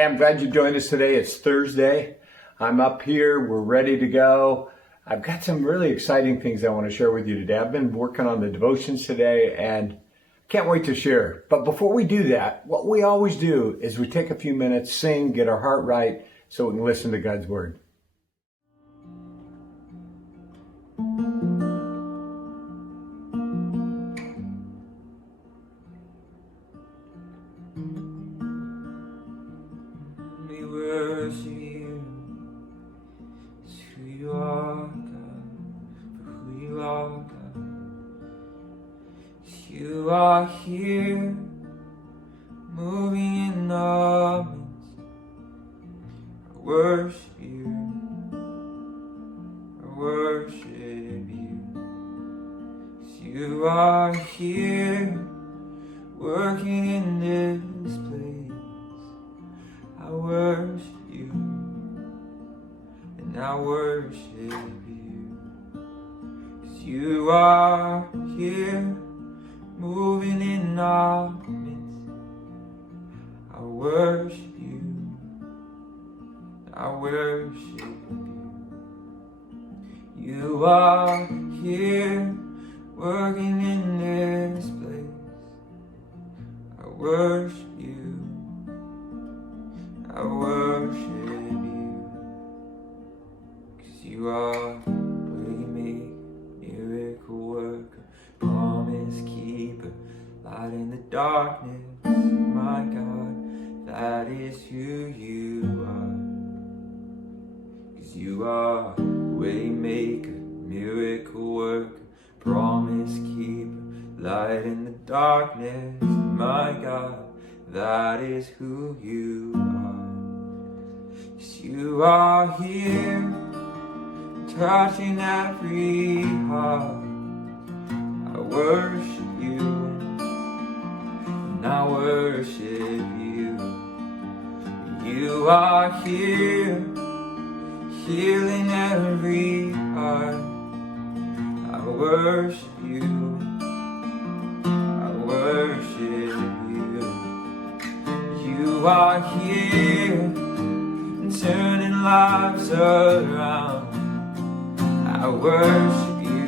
Hey, I'm glad you joined us today. It's Thursday. I'm up here. We're ready to go. I've got some really exciting things I want to share with you today. I've been working on the devotions today and can't wait to share. But before we do that, what we always do is we take a few minutes, sing, get our heart right so we can listen to God's Word. We worship you, it's who you are, God, for who you are, God. 'Cause you are here, moving in our midst. I worship you, I worship you. 'Cause you are here, working in this place. I worship you, and I worship you, 'cause you are here, moving in our midst. I worship you, I worship you. You are here, working in this place. I worship you, I worship you, 'cause you are waymaker, miracle worker, promise keeper, light in the darkness. My God, that is who you are. 'Cause you are waymaker, miracle worker, promise keeper, light in the darkness. My God, that is who you are. 'Cause you are here, touching every heart. I worship you, and I worship you. You are here, healing every heart. I worship you, I worship you. You are here, turning lives around. I worship you,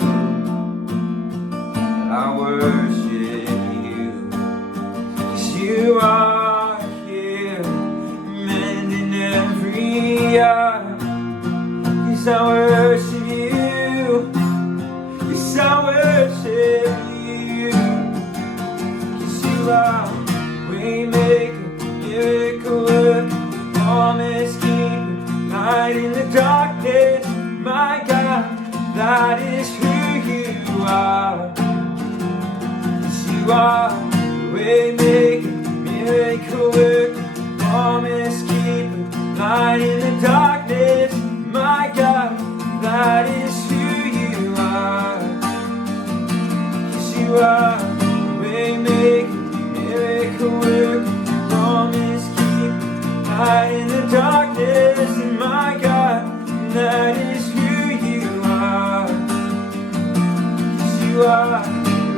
I worship you. 'Cause you are here, mending every heart. Yes, I worship you, yes, I worship you. 'Cause you are waymaker, miracle worker, promise keeper, light in the darkness. My God, that is who you are. 'Cause you are waymaker, miracle worker, promise keeper, light in the darkness. My God, that is who you are. 'Cause you are waymaker, miracle worker, promise keeper, light in the darkness. And my God, that is who you are. 'Cause you are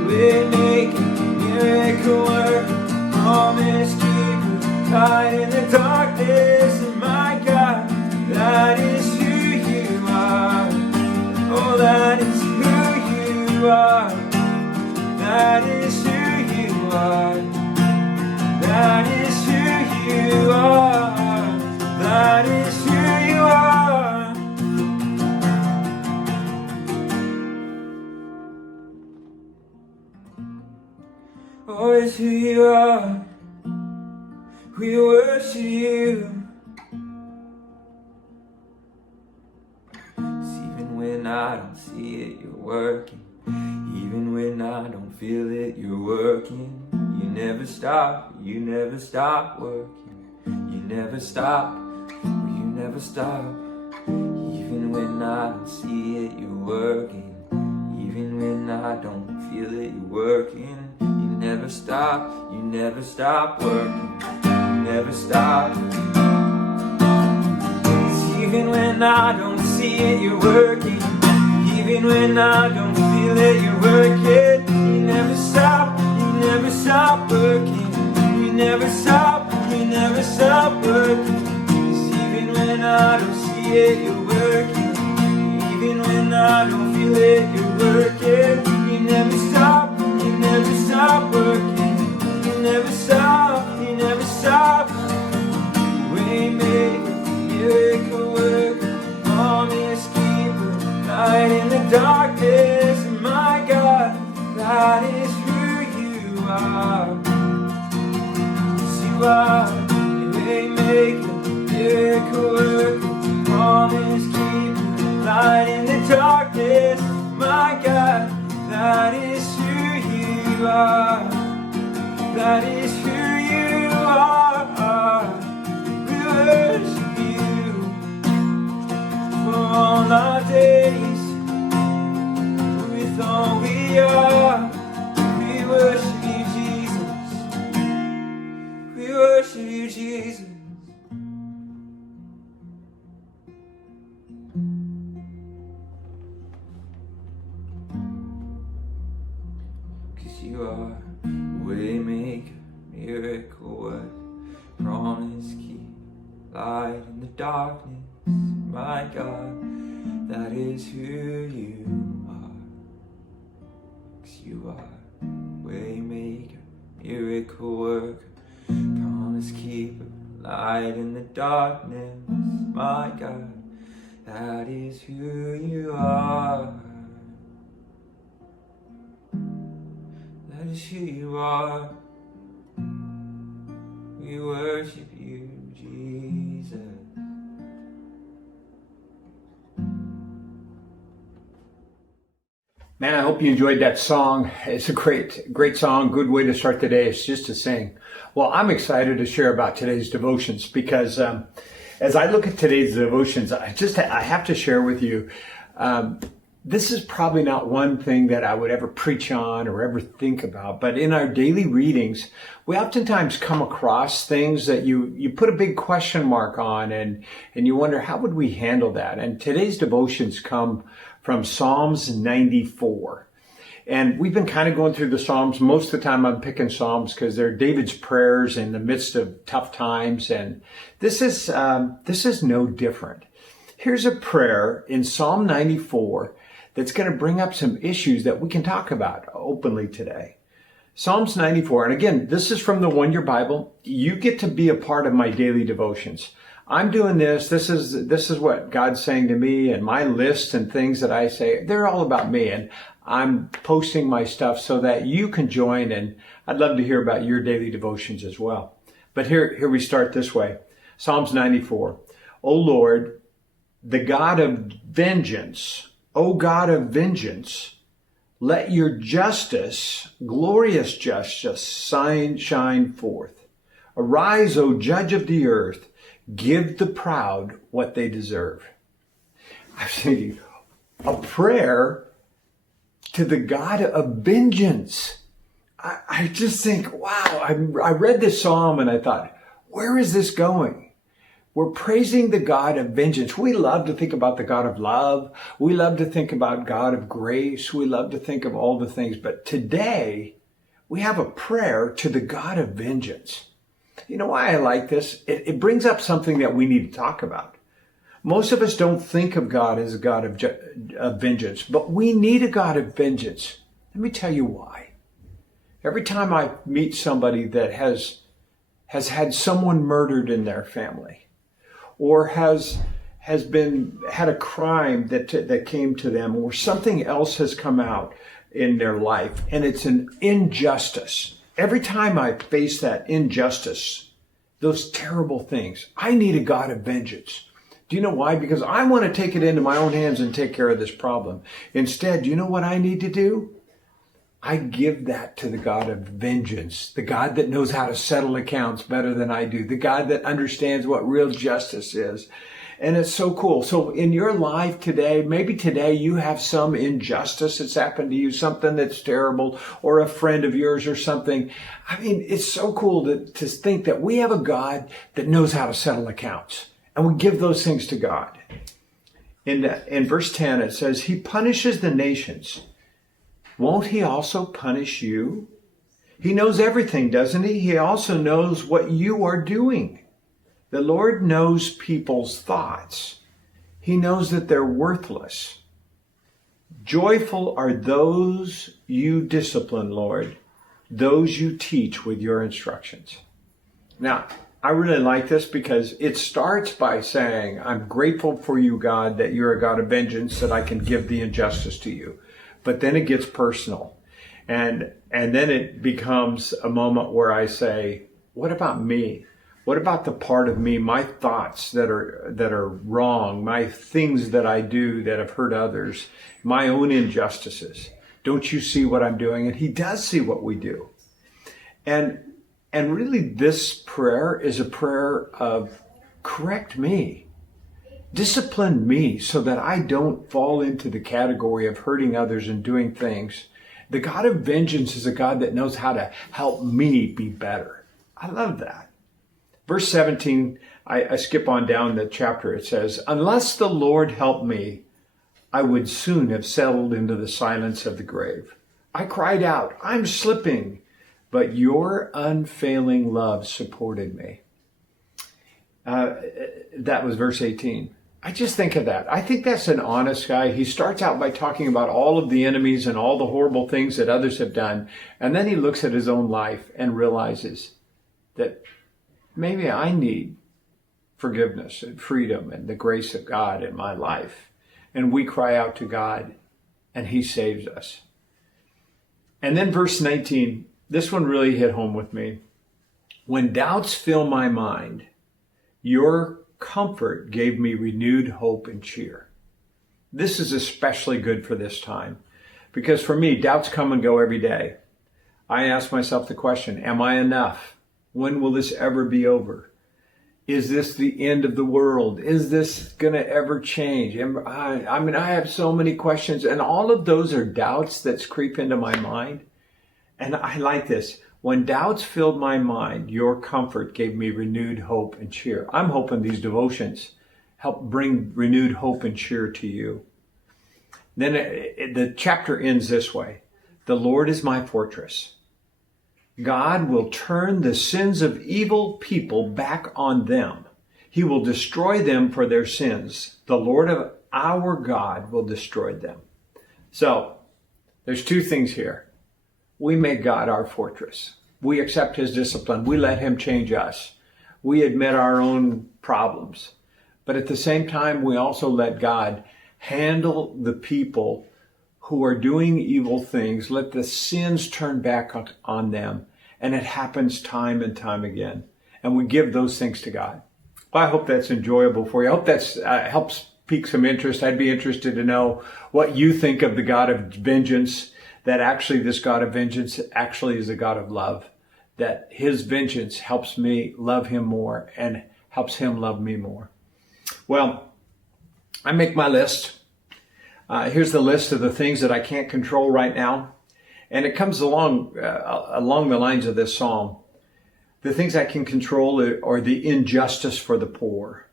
waymaker, miracle worker, promise keeper, light in the darkness. And my God, that is who you are. Oh, that is who you are. That is who you are. That is who you are. That is who you are. Oh, it's who you are. We worship you. 'Cause even when I don't see it, you're working. Even when I don't feel it, you're working. You never stop, you never stop working. You never stop, you never stop. Even when I don't see it, you're working. Even when I don't feel it, you're working. You never stop, you never stop working. You never stop. 'Cause even when I don't see it, you're working. Even when I don't feel it, you're working. You never stop, you never stop working. You never stop. you never stop working. 'Cause even when I don't see it, you're working. Even when I don't feel it, you're working. You never stop working. You never stop. Waymaker, miracle worker, promise keeper, light in the darkness. My God, that is who you are. Yes, you are. Waymaker, miracle worker, promise keeper, light in the darkness. My God, that is who you are. That is who you are. We worship you for all our days. With all we are, we worship you, Jesus. We worship you, Jesus. You are waymaker, miracle worker, promise keep, light in the darkness. My God, that is who you are. 'Cause you are waymaker, miracle worker, promise keeper, light in the darkness. My God, that is who you are. That is who you are. We worship you, Jesus. Man, I hope you enjoyed that song. It's a great song. Good way to start the day. It's just to sing. Well, I'm excited to share about today's devotions because as I look at today's devotions, I have to share with you. This is probably not one thing that I would ever preach on or ever think about, but in our daily readings, we oftentimes come across things that you put a big question mark on and you wonder, how would we handle that? And today's devotions come from Psalms 94. And we've been kind of going through the Psalms. Most of the time I'm picking Psalms because they're David's prayers in the midst of tough times. And this is no different. Here's a prayer in Psalm 94 that's going to bring up some issues that we can talk about openly today. Psalms 94. And again, this is from the One Year Bible. You get to be a part of my daily devotions. I'm doing this. This is what God's saying to me, and my lists and things that I say, they're all about me. And I'm posting my stuff so that you can join. And I'd love to hear about your daily devotions as well. But here we start this way. Psalms 94. O Lord, the God of vengeance, O God of vengeance, let your justice, glorious justice, shine forth. Arise, O Judge of the earth, give the proud what they deserve. I'm thinking, a prayer to the God of vengeance. I just think, wow, I read this psalm and I thought, where is this going? We're praising the God of vengeance. We love to think about the God of love. We love to think about God of grace. We love to think of all the things. But today, we have a prayer to the God of vengeance. You know why I like this? It brings up something that we need to talk about. Most of us don't think of God as a God of vengeance, but we need a God of vengeance. Let me tell you why. Every time I meet somebody that has had someone murdered in their family, or has had a crime that came to them, or something else has come out in their life, and it's an injustice. Every time I face that injustice, those terrible things, I need a God of vengeance. Do you know why? Because I want to take it into my own hands and take care of this problem. Instead, do you know what I need to do? I give that to the God of vengeance, the God that knows how to settle accounts better than I do, the God that understands what real justice is. And it's so cool. So in your life today, maybe today you have some injustice that's happened to you, something that's terrible, or a friend of yours or something. I mean, it's so cool to think that we have a God that knows how to settle accounts. And we give those things to God. In verse 10, it says, He punishes the nations. Won't He also punish you? He knows everything, doesn't he? He also knows what you are doing. The Lord knows people's thoughts. He knows that they're worthless. Joyful are those you discipline, Lord, those you teach with your instructions. Now, I really like this because it starts by saying, I'm grateful for you, God, that you're a God of vengeance, that I can give the injustice to you. But then it gets personal. And then it becomes a moment where I say, what about me? What about the part of me, my thoughts that are wrong, my things that I do that have hurt others, my own injustices? Don't you see what I'm doing? And he does see what we do. And really this prayer is a prayer of correct me, discipline me so that I don't fall into the category of hurting others and doing things. The God of vengeance is a God that knows how to help me be better. I love that. Verse 17, I skip on down the chapter. It says, unless the Lord helped me, I would soon have settled into the silence of the grave. I cried out, I'm slipping, but your unfailing love supported me. That was verse 18. I just think of that. I think that's an honest guy. He starts out by talking about all of the enemies and all the horrible things that others have done. And then he looks at his own life and realizes that maybe I need forgiveness and freedom and the grace of God in my life. And we cry out to God and he saves us. And then verse 19, this one really hit home with me. When doubts fill my mind, your comfort gave me renewed hope and cheer. This is especially good for this time because for me, doubts come and go every day. I ask myself the question, am I enough? When will this ever be over? Is this the end of the world? Is this going to ever change? I have so many questions, and all of those are doubts that creep into my mind. And I like this. When doubts filled my mind, your comfort gave me renewed hope and cheer. I'm hoping these devotions help bring renewed hope and cheer to you. Then the chapter ends this way. The Lord is my fortress. God will turn the sins of evil people back on them. He will destroy them for their sins. The Lord of our God will destroy them. So, there's two things here. We make God our fortress. We accept his discipline. We let him change us. We admit our own problems. But at the same time, we also let God handle the people who are doing evil things. Let the sins turn back on them. And it happens time and time again. And we give those things to God. Well, I hope that's enjoyable for you. I hope that helps pique some interest. I'd be interested to know what you think of the God of vengeance, that actually this God of vengeance actually is a God of love, that his vengeance helps me love him more and helps him love me more. Well, I make my list. Here's the list of the things that I can't control right now. And it comes along the lines of this psalm. The things I can control are the injustice for the poor.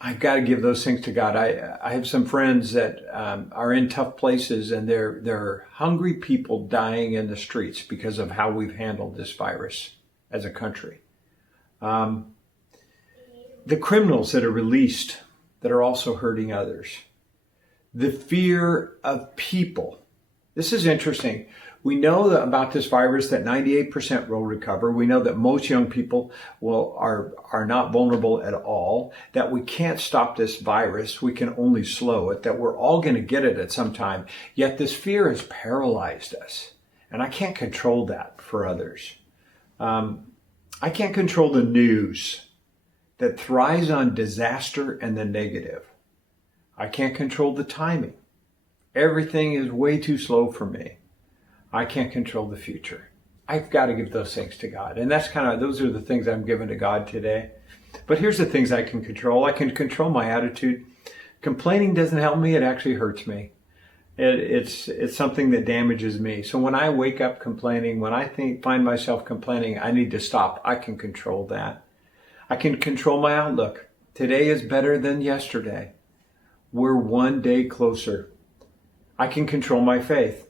I've got to give those things to God. I have some friends that are in tough places, and they're hungry people dying in the streets because of how we've handled this virus as a country. The criminals that are released that are also hurting others. The fear of people. This is interesting. We know about this virus that 98% will recover. We know that most young people are not vulnerable at all, that we can't stop this virus. We can only slow it, that we're all going to get it at some time. Yet this fear has paralyzed us. And I can't control that for others. I can't control the news that thrives on disaster and the negative. I can't control the timing. Everything is way too slow for me. I can't control the future. I've got to give those things to God. And those are the things I'm giving to God today. But here's the things I can control. I can control my attitude. Complaining doesn't help me. It actually hurts me. It's something that damages me. So when I wake up complaining, when I find myself complaining, I need to stop. I can control that. I can control my outlook. Today is better than yesterday. We're one day closer. I can control my faith.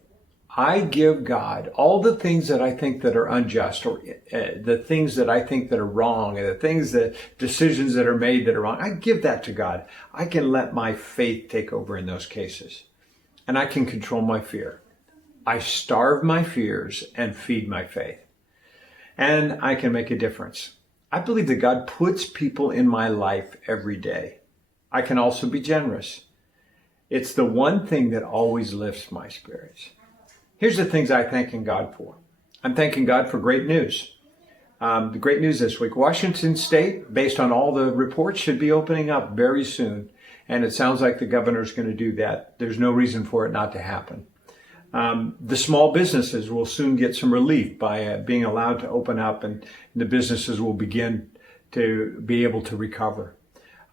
I give God all the things that I think that are unjust, or the things that I think that are wrong, and the things that decisions that are made that are wrong. I give that to God. I can let my faith take over in those cases, and I can control my fear. I starve my fears and feed my faith, and I can make a difference. I believe that God puts people in my life every day. I can also be generous. It's the one thing that always lifts my spirits. Here's the things I'm thanking God for. I'm thanking God for great news. The great news this week. Washington State, based on all the reports, should be opening up very soon. And it sounds like the governor's going to do that. There's no reason for it not to happen. The small businesses will soon get some relief by being allowed to open up, and the businesses will begin to be able to recover.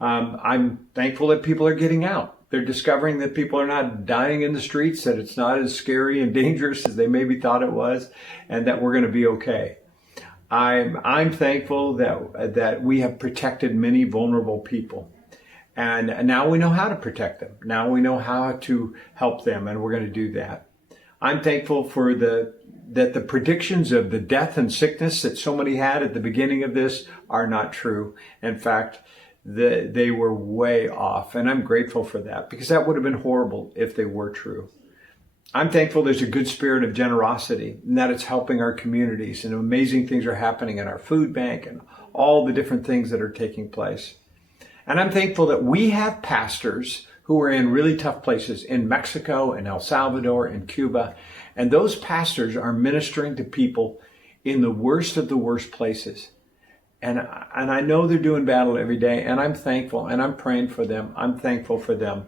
I'm thankful that people are getting out. They're discovering that people are not dying in the streets, that it's not as scary and dangerous as they maybe thought it was, and that we're going to be okay. I'm thankful that we have protected many vulnerable people. And now we know how to protect them. Now we know how to help them, and we're going to do that. I'm thankful for that the predictions of the death and sickness that so many had at the beginning of this are not true. In fact, they were way off, and I'm grateful for that, because that would have been horrible if they were true. I'm thankful there's a good spirit of generosity, and that it's helping our communities, and amazing things are happening in our food bank and all the different things that are taking place. And I'm thankful that we have pastors who are in really tough places in Mexico and El Salvador and Cuba, and those pastors are ministering to people in the worst of the worst places. And I know they're doing battle every day, and I'm thankful, and I'm praying for them. I'm thankful for them.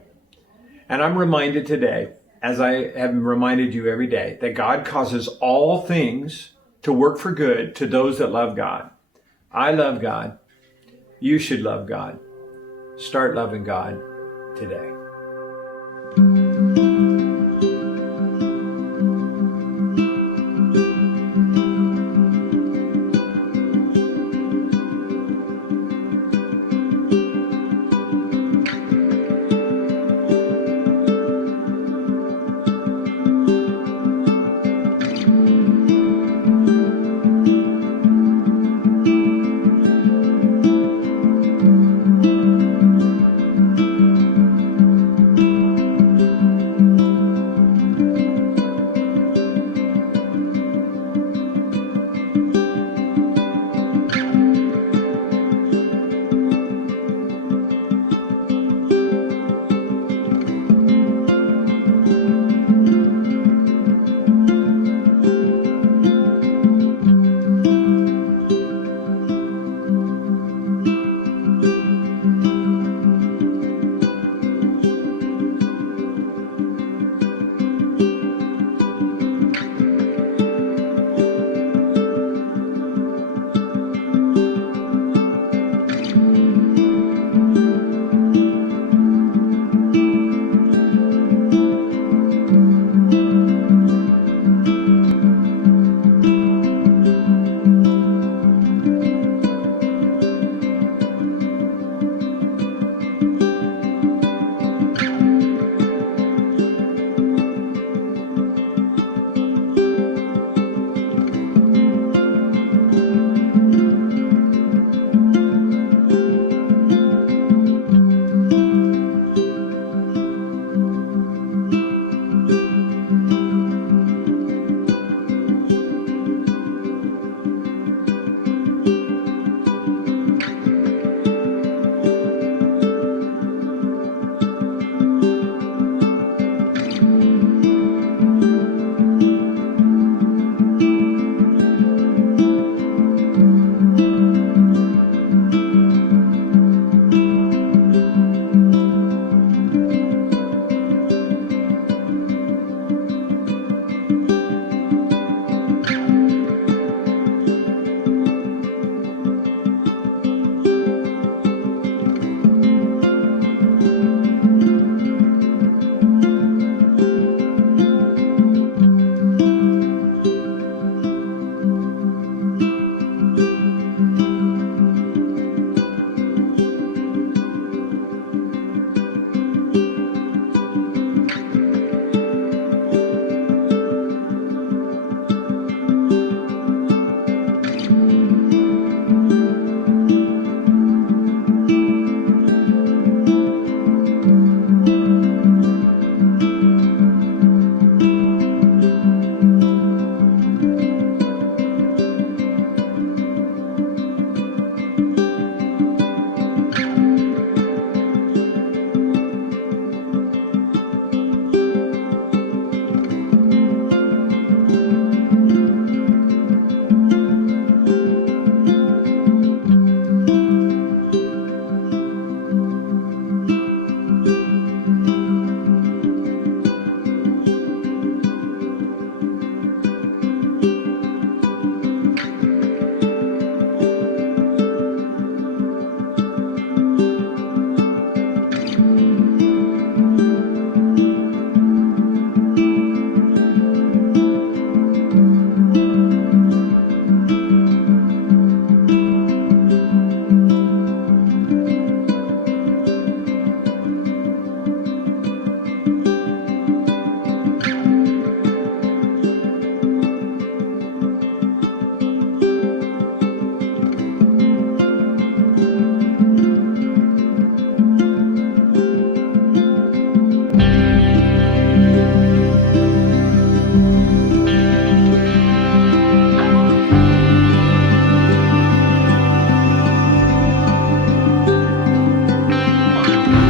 And I'm reminded today, as I have reminded you every day, that God causes all things to work for good to those that love God. I love God. You should love God. Start loving God today.